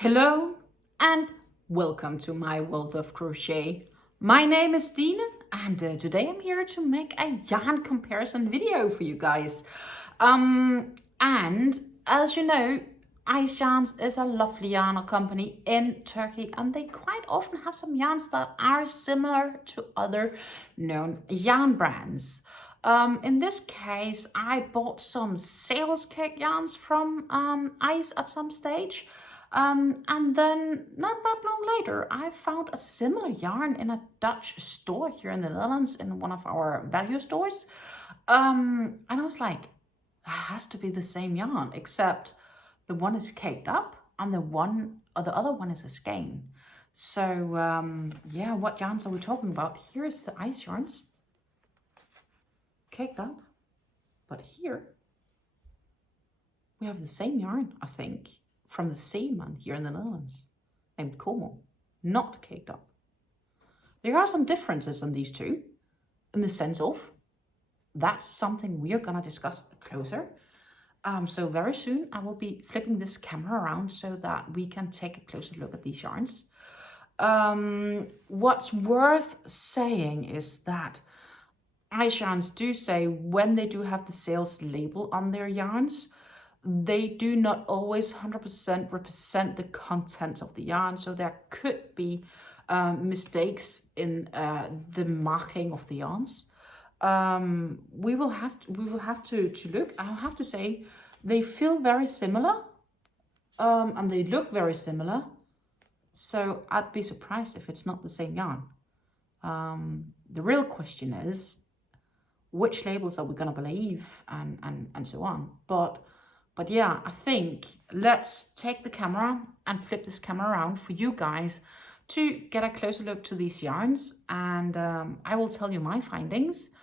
Hello and welcome to my world of crochet. My name is Dina and today I'm here to make a yarn comparison video for you guys. And as you know, Ice Yarns is a lovely yarn company in Turkey, and they quite often have some yarns that are similar to other known yarn brands. In this case, I bought some sales cake yarns from Ice at some stage. And then not that long later, I found a similar yarn in a Dutch store here in the Netherlands in one of our value stores. And I was like, that has to be the same yarn, except the one is caked up and the other one is a skein. So yeah, what yarns are we talking about? Here's the Ice yarns, caked up, but here we have the same yarn, I think, from the Zeeman here in the Netherlands, named Como, not caked up. There are some differences in these two, in the sense of, that's something we are gonna discuss closer. So very soon I will be flipping this camera around so that we can take a closer look at these yarns. What's worth saying is that Ice Yarns do say when they do have the sales label on their yarns, they do not always 100% represent the contents of the yarn. So there could be mistakes in the marking of the yarns. We will have to look. I have to say they feel very similar and they look very similar. So I'd be surprised if it's not the same yarn. The real question is, which labels are we gonna believe and so on. But yeah, I think let's take the camera and flip this camera around for you guys to get a closer look to these yarns, and I will tell you my findings,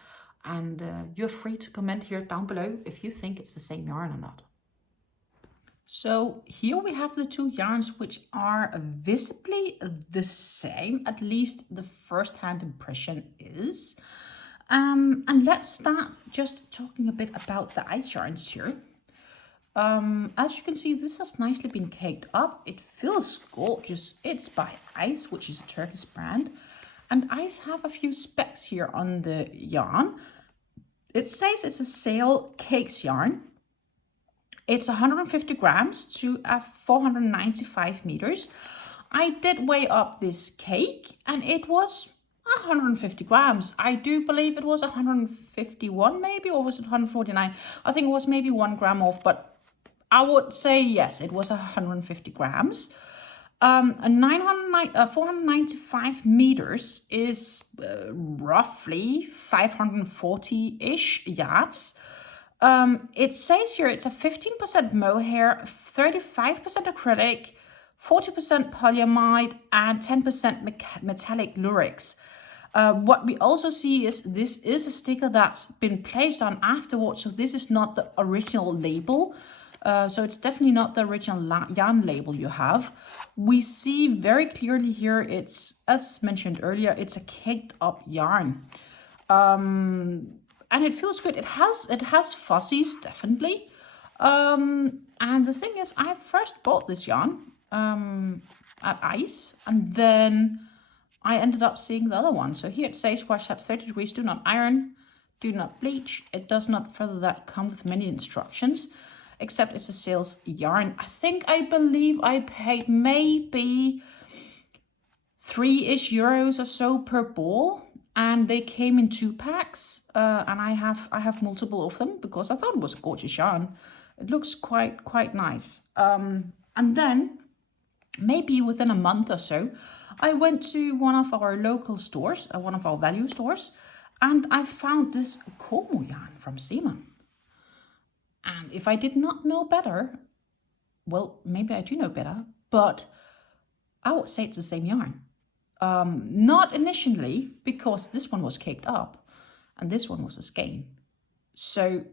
and you're free to comment here down below if you think it's the same yarn or not. So here we have the two yarns which are visibly the same, at least the first-hand impression is. And let's start just talking a bit about the Ice yarns here. As you can see, this has nicely been caked up. It feels gorgeous. It's by Ice, which is a Turkish brand. And Ice have a few specs here on the yarn. It says it's a sale cakes yarn. It's 150 grams to 495 meters. I did weigh up this cake and it was 150 grams. I do believe it was 151 maybe, or was it 149? I think it was maybe 1 gram off, but I would say yes, it was 150 grams. 495 meters is roughly 540-ish yards. It says here it's a 15% mohair, 35% acrylic, 40% polyamide, and 10% metallic lurex. What we also see is this is a sticker that's been placed on afterwards, so this is not the original label. So it's definitely not the original yarn label you have. We see very clearly here, it's, as mentioned earlier, it's a caked up yarn. And it feels good. It has fuzzies, definitely. And the thing is, I first bought this yarn at Ice, and then I ended up seeing the other one. So here it says wash at 30 degrees, do not iron, do not bleach. It does not further that come with many instructions, except it's a sales yarn. I believe I paid maybe 3-ish euros or so per ball, and they came in 2 packs. And I have multiple of them because I thought it was a gorgeous yarn. It looks quite nice. And then maybe within a month or so, I went to one of our local stores, one of our value stores, and I found this Como yarn from Zeeman. And if I did not know better, well, maybe I do know better, but I would say it's the same yarn. Not initially, because this one was caked up and this one was a skein. So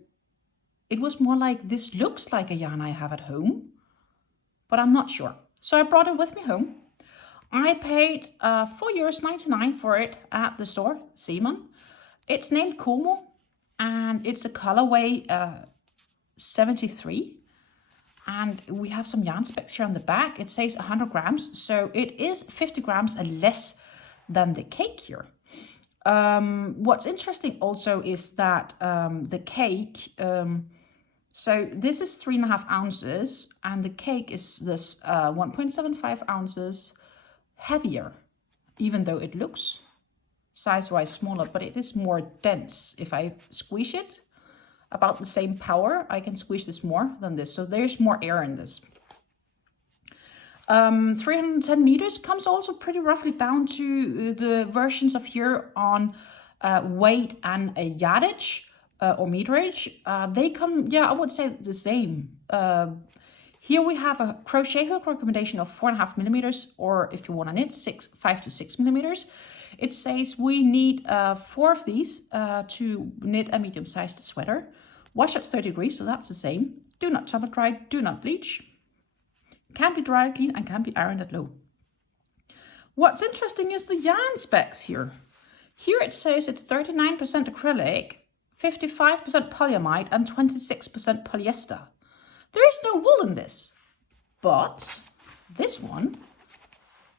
it was more like, this looks like a yarn I have at home, but I'm not sure. So I brought it with me home. I paid €4.99 for it at the store, Zeeman. It's named Como, and it's a colorway 73. And we have some yarn specs here on the back. It says 100 grams, so it is 50 grams less than the cake here. What's interesting also is that the cake, so this is 3.5 ounces, and the cake is this 1.75 ounces heavier, even though it looks size-wise smaller, but it is more dense. If I squeeze it, about the same power, I can squeeze this more than this. So there's more air in this. 310 meters comes also pretty roughly down to the versions of here on weight and yardage or meterage. They come, yeah, I would say the same. Here we have a crochet hook recommendation of 4.5 millimeters, or if you want to knit, 5 to 6 millimeters. It says we need 4 of these to knit a medium-sized sweater. Wash up 30 degrees, so that's the same. Do not tumble dry, do not bleach. Can be dry clean and can be ironed at low. What's interesting is the yarn specs here. Here it says it's 39% acrylic, 55% polyamide and 26% polyester. There is no wool in this, but this one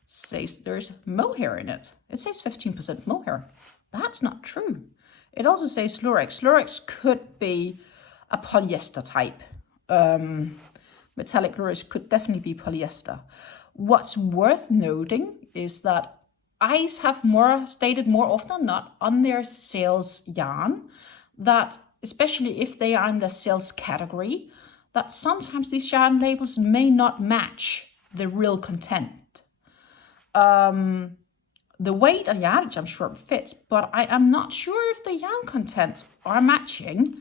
says there's mohair in it. It says 15% mohair. That's not true. It also says Lurex. Lurex could be a polyester type. Metallic Lurex could definitely be polyester. What's worth noting is that ice have stated more often than not on their sales yarn that, especially if they are in the sales category, that sometimes these yarn labels may not match the real content. The weight and yardage, I'm sure it fits, but I am not sure if the yarn contents are matching.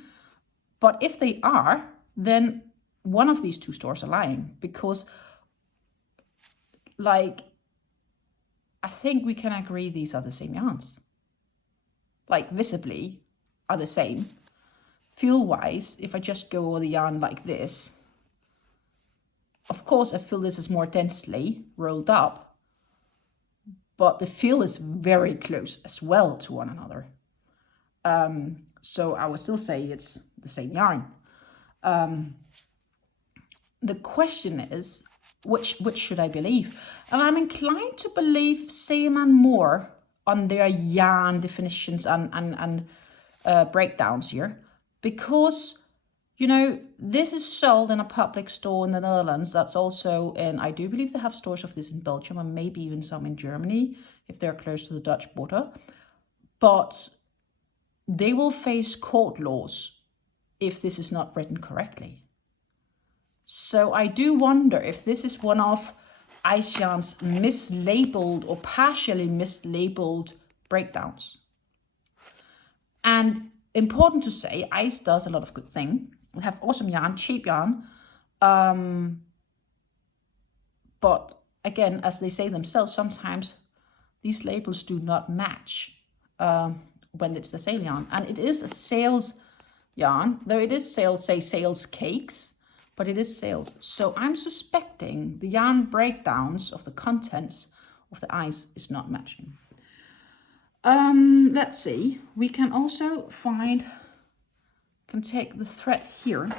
But if they are, then one of these two stores are lying, because, like, I think we can agree these are the same yarns. Like, visibly are the same. Feel-wise, if I just go over the yarn like this, of course I feel this is more densely rolled up, but the feel is very close as well to one another. So I would still say it's the same yarn. The question is, which should I believe? And I'm inclined to believe Zeeman more on their yarn definitions and breakdowns here, because, you know, this is sold in a public store in the Netherlands. That's also, and I do believe they have stores of this in Belgium and maybe even some in Germany if they're close to the Dutch border. But they will face court laws if this is not written correctly. So I do wonder if this is one of Ice Yarn's mislabeled or partially mislabeled breakdowns. And important to say, Ice does a lot of good things. We have awesome yarn, cheap yarn. But again, as they say themselves, sometimes these labels do not match when it's the sale yarn. And it is a sales yarn, though it is sales, say sales cakes, but it is sales. So I'm suspecting the yarn breakdowns of the contents of the Ice is not matching. Let's see, we can also take the thread here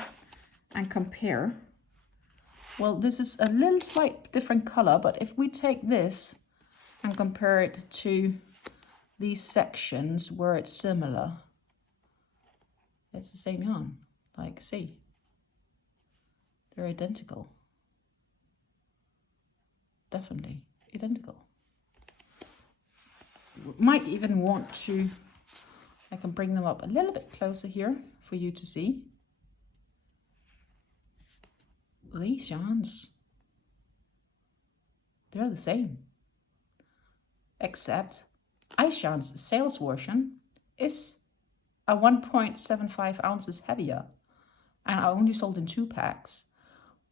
and compare. Well, this is a little slight different color, but if we take this and compare it to these sections where it's similar, it's the same yarn. Like, see, they're identical. Definitely identical. Might even want to, I can bring them up a little bit closer here for you to see. These yarns, they're the same, except Ice Yarn's sales version is a 1.75 ounces heavier and are only sold in 2 packs,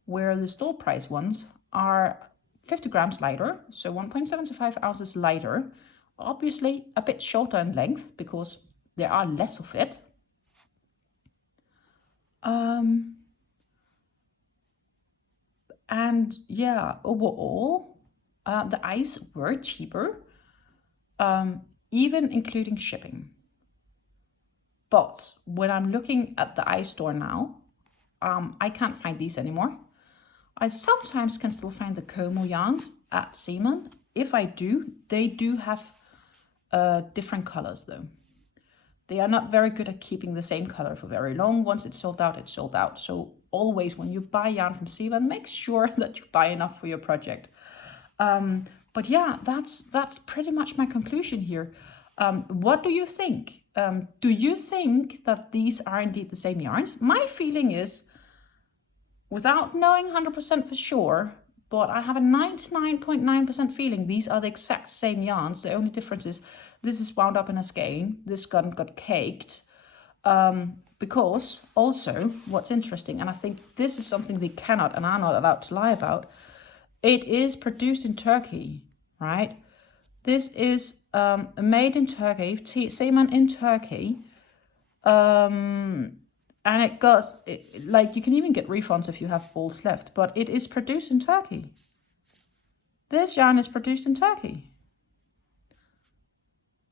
where the store price ones are 50 grams lighter, so 1.75 ounces lighter, obviously a bit shorter in length because there are less of it. And yeah, overall, the Ice were cheaper, even including shipping. But when I'm looking at the Ice store now, I can't find these anymore. I sometimes can still find the Como yarns at Zeeman. If I do, they do have different colors though. They are not very good at keeping the same color for very long. Once it's sold out, it's sold out. So always when you buy yarn from Zeeman, make sure that you buy enough for your project. But yeah, that's pretty much my conclusion here. What do you think? Do you think that these are indeed the same yarns? My feeling is, without knowing 100% for sure, but I have a 99.9% feeling these are the exact same yarns. The only difference is this is wound up in a skein, this got caked. Because also what's interesting, and I think this is something they cannot and are not allowed to lie about, it is produced in Turkey, right? This is made in Turkey, Zeeman in Turkey. And it got, like, you can even get refunds if you have balls left, but it is produced in Turkey. This yarn is produced in Turkey.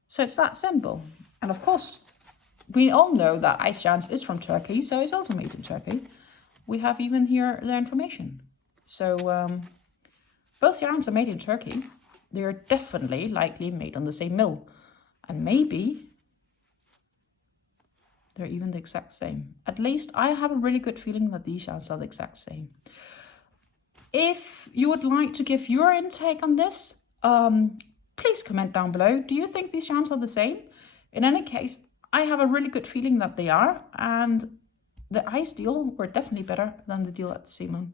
So it's that simple. And of course, we all know that Ice Yarns is from Turkey, so it's also made in Turkey. We have even here the information. So both yarns are made in Turkey. They're definitely likely made on the same mill. And maybe they're even the exact same. At least I have a really good feeling that these yarns are the exact same. If you would like to give your intake on this, please comment down below. Do you think these yarns are the same? In any case, I have a really good feeling that they are, and the Ice deal were definitely better than the deal at Zeeman.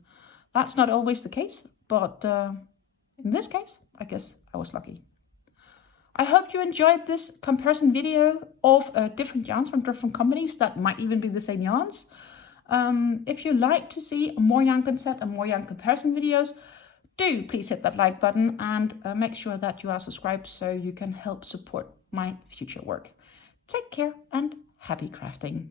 That's not always the case, but in this case, I guess I was lucky. I hope you enjoyed this comparison video of different yarns from different companies that might even be the same yarns. If you like to see more yarn concept and more yarn comparison videos, do please hit that like button and make sure that you are subscribed so you can help support my future work. Take care and happy crafting.